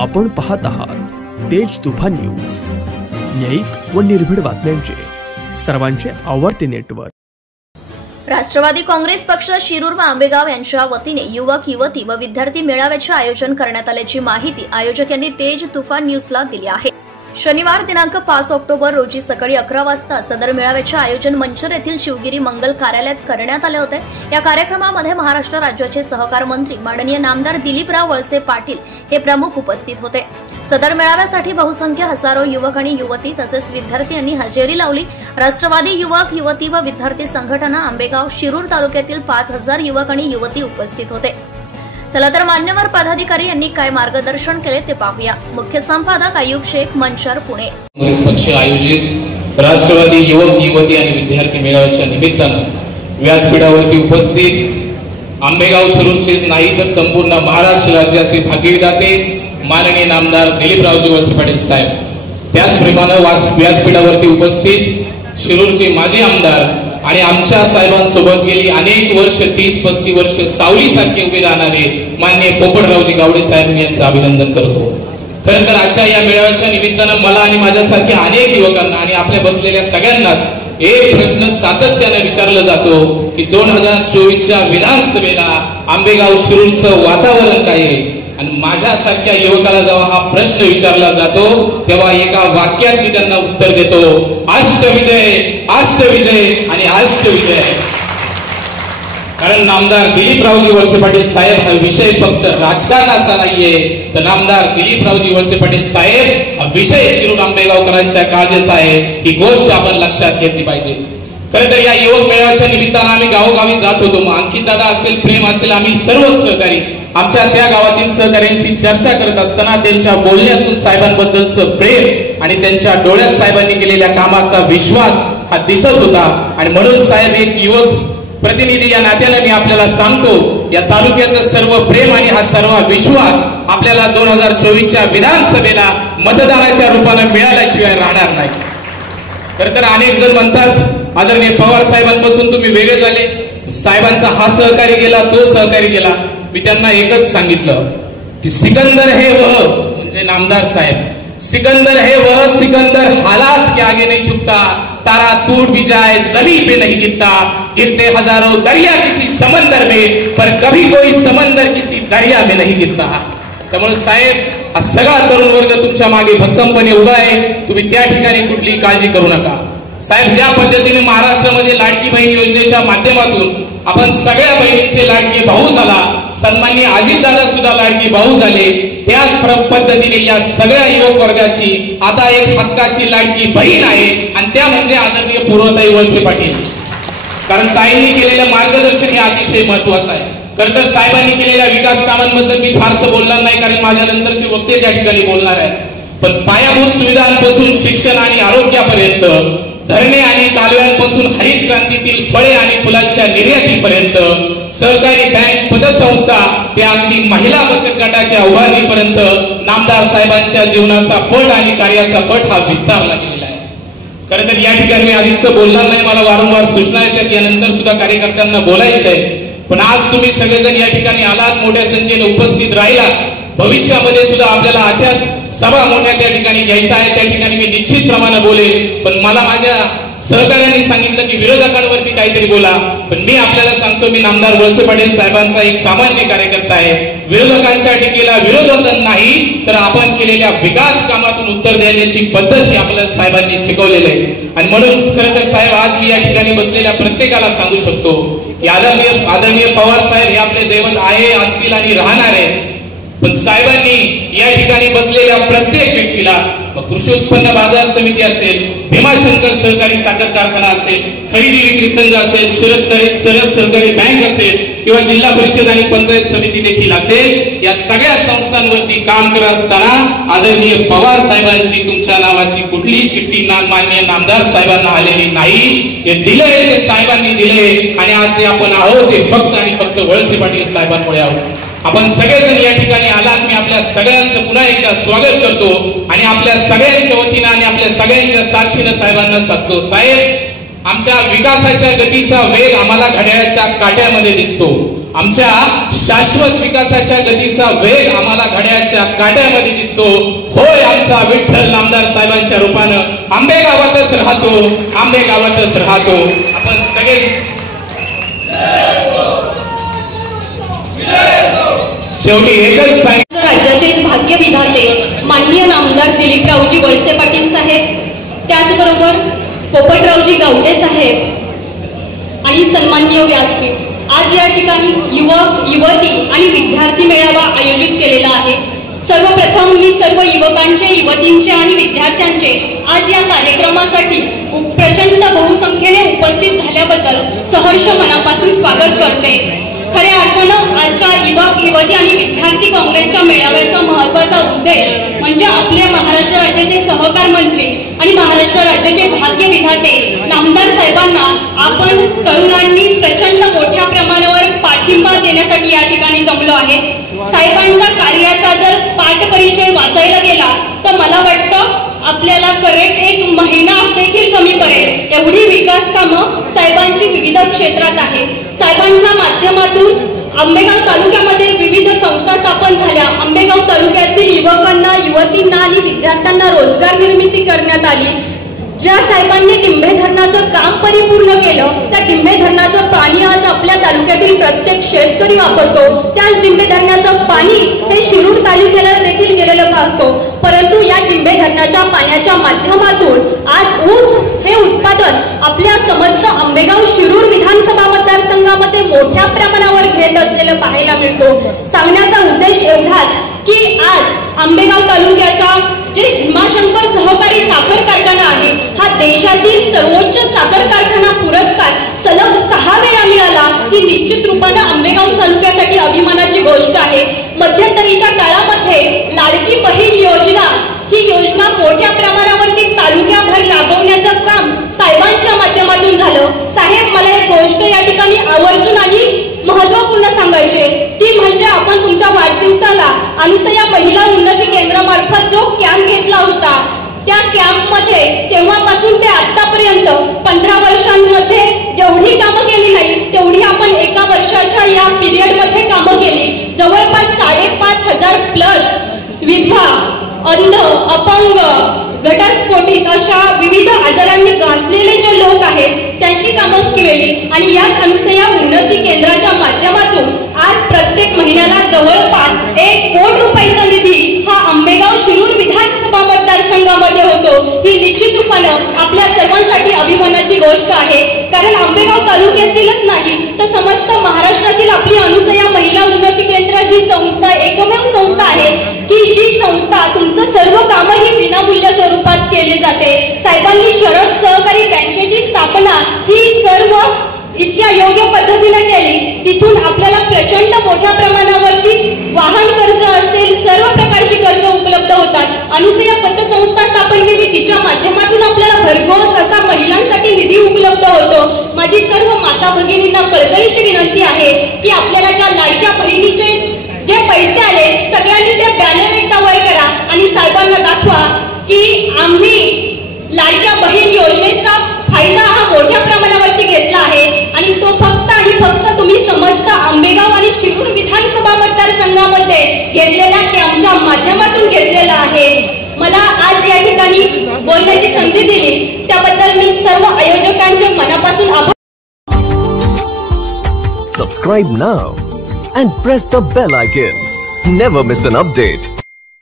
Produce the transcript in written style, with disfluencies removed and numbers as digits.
आपण पाहत आहात तेज तुफान न्यूज, न्यायिक व निर्भीड बातम्यांचे सर्वांचे आवडते नेटवर्क। राष्ट्रवादी काँग्रेस पक्ष शिरूर व आंबेगाव यांच्या वतीने युवक युवती व विद्यार्थी मेळाव्याचे आयोजन करण्यात आल्याची माहिती आयोजक यांनी तेज तुफान न्यूजला दिली आहे। शनिवार दिनांक 5 ऑक्टोबर रोजी सकाळी 11 वाजता सदर मेळाव्याचे आयोजन मंचर येथील शिवगिरी मंगल कार्यालयात करण्यात आले होते। या कार्यक्रमामध्ये महाराष्ट्र राज्याचे सहकार मंत्री माननीय नामदार दिलीपराव वळसे पाटील हे प्रमुख उपस्थित होते। सदर मेळाव्यासाठी बहुसंख्य हजारो युवक आणि युवती तसेच विद्यार्थी यांनी हजेरी लावली। राष्ट्रवादी युवक युवती व विद्यार्थी संघटना आंबेगाव शिरूर तालुक्यातील 5000 युवक आणि युवती उपस्थित होते। चला तर मान्यवर पदाधिकारी यांनी काय मार्गदर्शन केले ते पाहूया। मुख्य संपादक अयूब शेख, मंचर, पुणे। काँग्रेस पक्ष आयोजित राष्ट्रवादी युवक युवती आणि विद्यार्थी मेळाव्याच्या निमित्तानं व्यासपीठावरती उपस्थित आंबेगाव शिरूरचेच नाही तर संपूर्ण महाराष्ट्र राज्याचे भाग्यविधाते माननीय नामदार दिलीपरावजी वळसे पाटील साहेब, त्याचप्रमाणे व्यासपीठावरती उपस्थित शिरूरचे माजी आमदार आणि आमच्या साहेबांसोबत गेली अनेक वर्ष 30-35 वर्ष सावलीसारखे उभे राहणारे माननीय पोपटरावजी गावडे साहेब, मी यांचं अभिनंदन करतो। खरं तर आजच्या या मेळाव्याच्या निमित्तानं मला आणि माझ्यासारख्या अनेक युवकांना आणि आपल्या बसलेल्या सगळ्यांनाच एक प्रश्न सातत्याने विचारला जातो की 2024च्या विधानसभेला आंबेगाव शिरूरचं वातावरण काय आहे। आणि माझ्यासारख्या युवकाला जेव्हा हा प्रश्न विचारला जातो तेव्हा एका वाक्यात मी त्यांना उत्तर देतो, अष्टविजय, अष्टविजय आणि अष्टविजय। कारण नामदार दिलीपरावजी वळसे पाटील साहेब हा विषय फक्त राजकारणाचा नाहीये, तर नामदार दिलीपरावजी वळसे पाटील साहेब हा विषय शिरूर आंबेगावकरांच्या काळजाचा आहे। ही गोष्ट आपण लक्षात घेतली पाहिजे। खरं तर या युवक मेळाव्याच्या निमित्तानं आम्ही गावोगावी जात होतो। मग अंकित दादा असेल, प्रेम असेल, आम्ही सर्व सहकारी आमच्या त्या गावातील सहकाऱ्यांशी चर्चा करत असताना त्यांच्या बोलण्यातून साहेबांबद्दलचं प्रेम आणि त्यांच्या डोळ्यात साहेबांनी केलेल्या कामाचा विश्वास हा दिसत होता। आणि म्हणून साहेब एक युवक प्रतिनिधी या नात्याने मी आपल्याला सांगतो, या तालुक्याचं सर्व प्रेम आणि हा सर्व विश्वास आपल्याला 2024च्या विधानसभेला मतदानाच्या रूपाने मिळाल्याशिवाय राहणार नाही। खरं तर अनेक जण म्हणतात आदरणीय पवार साहेबांपासून तुम्ही वेगळे झाले, साहेबांचा हा सहकारी गेला, तो सहकारी गेला। मी त्यांना एकच सांगितलं की सिकंदर है वह, म्हणजे नामदार साहेब, सिकंदर है वह सिकंदर हालात के आगे नहीं झुकता, तारा टूट भी जाए जमीन पे नहीं गिरता, गिरते हजारों दरिया किसी समंदर में पर कभी कोई समंदर किसी दरिया में नहीं गिरता। त्यामुळे साहेब हा सगळा तरुण वर्ग तुमच्या मागे भक्कमपणे उभा आहे, तुम्ही त्या ठिकाणी कुठली काळजी करू नका। साहेब ज्या पद्धतीने महाराष्ट्रामध्ये लाडकी बहीण योजनेच्या माध्यमातून आपण सगळ्या बहिणींचे लाडके भाऊ झाला, सन्माननीय अजितदादा सुद्धा लाडके भाऊ झाले, त्याच पद्धतीने या सगळ्या युवक वर्गाची आता एक हक्काची लाडकी बहीण आहे आणि त्या म्हणजे आदरणीय पूर्वताई वळसे पाटील। कारण ताईंनी केलेलं मार्गदर्शन हे अतिशय महत्वाचं आहे। खरं तर साहेबांनी केलेल्या विकास कामांबद्दल मी फारसं बोलणार नाही, कारण माझ्या नंतरचे वक्ते त्या ठिकाणी बोलणार आहेत। पण पायाभूत सुविधांपासून शिक्षण आणि आरोग्यापर्यंत, धरणे आणि कालव्यांपासून हरित क्रांतीतील फळे आणि फुलांच्या निर्यातीपर्यंत, सहकारी बँक पतसंस्था ते अगदी महिला बचत गटाच्या उभारणीपर्यंत नामदार साहेबांच्या जीवनाचा पट आणि कार्याचा पट हा विस्तारला गेलेला आहे। खरं तर या ठिकाणी मी आधीच बोलणार नाही, मला वारंवार सूचना येतात, यानंतर सुद्धा कार्यकर्त्यांना बोलायचं आहे। पण आज तुम्ही सगळेजण या ठिकाणी आलात, मोठ्या संख्येने उपस्थित राहिलात, भविष्यामध्ये सुद्धा आपल्याला अशाच सभा मोठ्या त्या ठिकाणी घ्यायचा आहे, त्या ठिकाणी मी निश्चितप्रमाणे बोलेल। पण मला माझ्या सहकार्यांनी सांगितलं की विरोधकांवरती काहीतरी बोला, पण मी आपल्याला सांगतो मी नामदार वळसे पाटील साहेबांचा एक सामान्य कार्यकर्ता आहे। विरोधकांच्या टीकेला विरोध नाही तर आपण केलेल्या विकास कामातून उत्तर देण्याची पद्धत ही आपल्याला साहेबांनी शिकवलेली आहे। आणि म्हणून खरं तर साहेब आज मी या ठिकाणी बसलेल्या प्रत्येकाला सांगू शकतो की आदरणीय पवार साहेब हे आपले दैवत आहे, असतील आणि राहणार आहे। पण साहेबांनी या ठिकाणी बसलेल्या प्रत्येक व्यक्तीला, कृषी उत्पन्न बाजार समिती असेल, भीमाशंकर सहकारी साखर कारखाना असेल, खरेदी विक्री संघ असेल, शरद सहकारी बँक असेल किंवा जिल्हा परिषद आणि पंचायत समिती देखील असेल, या सगळ्या संस्थांवरती काम करत असताना आदरणीय पवार साहेबांची तुमच्या नावाची कुठलीही चिठ्ठी माननीय नामदार साहेबांना आलेली नाही। जे दिले ते साहेबांनी दिले आणि आज जे आपण आहोत ते फक्त आणि फक्त वळसे पाटील साहेबांमुळे आहोत। आपण सगळेजण या ठिकाणी आलात, मी आपल्या सगळ्यांचं पुन्हा एकदा स्वागत करतो आणि आपल्या सगळ्यांच्या वतीनं आणि आपल्या सगळ्यांच्या साक्षीनं साहेबांना सांगतो, साहेब आमच्या विकासाच्या गतीचा वेग आम्हाला घड्याळाच्या काट्यामध्ये दिसतो। आमच्या शाश्वत विकासाच्या गतीचा वेग आम्हाला घड्याच्या काट्यामध्ये दिसतो. होय, आमचा विठ्ठल नामदार साहेबांच्या रूपानं आंबेगावातच राहतो, आंबेगावातच राहतो. आपण सगळे शेवटी एकच सांगितलं, राज्याचेच भाग्य विधाते माननीय नामदार दिलीपरावजी वळसे पाटील साहेब, त्याचबरोबर पोपटरावजी गावडे साहेब आणि सन्माननीय व्यासपीठ, आज या ठिकाणी युवक युवती आणि विद्यार्थी मेळावा आयोजित केलेला आहे. सर्वप्रथम मी सर्व युवकांचे, युवतींचे आणि विद्यार्थ्यांचे आज या कार्यक्रमासाठी प्रचंड बहुसंख्येने उपस्थित झाल्याबद्दल सहर्ष मनापासून स्वागत करते. खऱ्या अर्थानं आजच्या युवक युवती आणि विद्यार्थी काँग्रेसच्या मेळाव्याचा महत्त्वाचा उद्देश म्हणजे आपल्या महाराष्ट्र राज्याचे सहकार मंत्री आणि महाराष्ट्र राज्याचे भाग्य विधाते नामदार साहेबांना आपण तरुणांनी प्रचंड मोठ्या प्रमाणावर पाठिंबा देण्यासाठी या ठिकाणी जमलो आहे. साहेबांचा कार्याचा जर पाठपरिचय वाचायला गेला तर मला वाटतं आपल्याला करेक्ट एक महिना देखील कमी पडेल एवढी विकास कामं साहेबांची विविध क्षेत्रात आहे. साहेबांच्या माध्यमातून आंबेगाव तालुक्यामध्ये विविध संस्था स्थापन झाल्या. आंबेगाव तालुक्यातील युवकांना, युवतींना आणि विद्यार्थ्यांना रोजगार निर्मिती करण्यात आली. ज्या साहेबांनी टिंबे धरणाचं काम परिपूर्ण केलं, त्या टिंबे धरणाचं पाणी आज आपल्या तालुक्यातील प्रत्येक शेतकरी वापरतो. त्याच टिंबे धरणाचं पाणी हे शिरूर तालुक्याला देखील गेलेलं पाहतो. परंतु या टिंबे धरणाच्या पाण्याच्या माध्यमातून आज ऊस हे उत्पादन आपल्या समस्त आंबेगाव शिरूर विधानसभा मतदारसंघामध्ये मोठ्या प्रमाणावर घेत असलेलं पाहायला मिळतो. सांगण्याचा उद्देश एवढाच की आज आंबेगाव तालुक्याचा जे भीमाशंकर सहकारी साखर कारखाना आहे, हा देशातील सर्वोच्च साखर कारखाना पुरस्कार सलग 6 वेळा मिळाला, ही निश्चित रूपाने आंबेगाव तालुक्यासाठी अभिमानाची गोष्ट आहे. मध्यंतरीच्या काळामध्ये लाडकी बहीण योजना, ही योजना मोठ्या प्रमाणावरती तालुक्याभर राबवण्याचं काम साहेबांच्या माध्यमातून झालं. साहेब, मला एक गोष्ट या ठिकाणी आवर्जून आणि महत्वपूर्ण सांगायचे, ती म्हणजे आपण तुमच्या वाढदिवसाला अनुसया महिला उन्नती केंद्रामार्फत जो कॅम्प घेतला होता, त्या कॅम्पमध्ये तेव्हापासून ते आतापर्यंत 15 वर्षांमध्ये जेवढी कामं केली नाही तेवढी आपण एका वर्षाच्या या पिरियडमध्ये कामं केली. जवळपास 5,500+ विधवा, अंध, अपंग, घटस्फोटित अशा विविध आजारांनी गाजलेले जे लोक आहेत त्यांची कामं केली. आणि याच अनुसया उन्नती केंद्राच्या माध्यमातून आज प्रत्येक महिन्याला जवळपास 1 कोटी रुपयाचा निधी हा आंबेगाव शिरूर विधानसभा मतदारसंघामध्ये होतो. ही निश्चित रूपानं आपल्या सर्वांसाठी अभिमानाची गोष्ट आहे. कारण आंबेगाव तालुक्यातीलच नाही तर समस्त महाराष्ट्रातील आपली अनुसया महिला उन्नती केंद्र ही संस्था एकमेव संस्था आहे की जी संस्था तुमचं सर्व कामं ही विनामूल्य स्वरूपात केले जाते. साहेबांनी शरद सहकारी बँकेची स्थापना ही सर्व इतक्या योग्य पद्धतीने केली. तिथून आपल्याला प्रचंड मोठ्या प्रमाणावरती वाहन कर्ज असेल, सर्व प्रकारची कर्ज उपलब्ध होतात. अनुसया पतसंस्था स्थापन केली, तिच्या माध्यमातून आपल्याला भरघोस असा महिलांसाठी निधी उपलब्ध होतो. माझी सर्व माता भगिनींना कळकळीची विनंती आहे की आपल्याला ज्या लाडक्या बहिणीचे जे पैसे आले सगळ्यांनी ते बॅनर एकदा वर करा आणि साहेबांना दाखवा की आम्ही लाडक्या बहीण योजनेचा फायदा हा मोठ्या प्रमाणावरती घेतला आहे. आणि तो फक्त आणि फक्त तुम्ही समस्त आंबेगाव आणि शिरूर विधानसभा मतदारसंघामध्ये घेतलेल्या कॅम्पच्या माध्यमातून घेतलेला आहे. मला आज या ठिकाणी बोलण्याची संधी दिली त्याबद्दल मी सर्व आयोजकांचे मनापासून आभार. Subscribe now and press the bell icon. Never miss an update.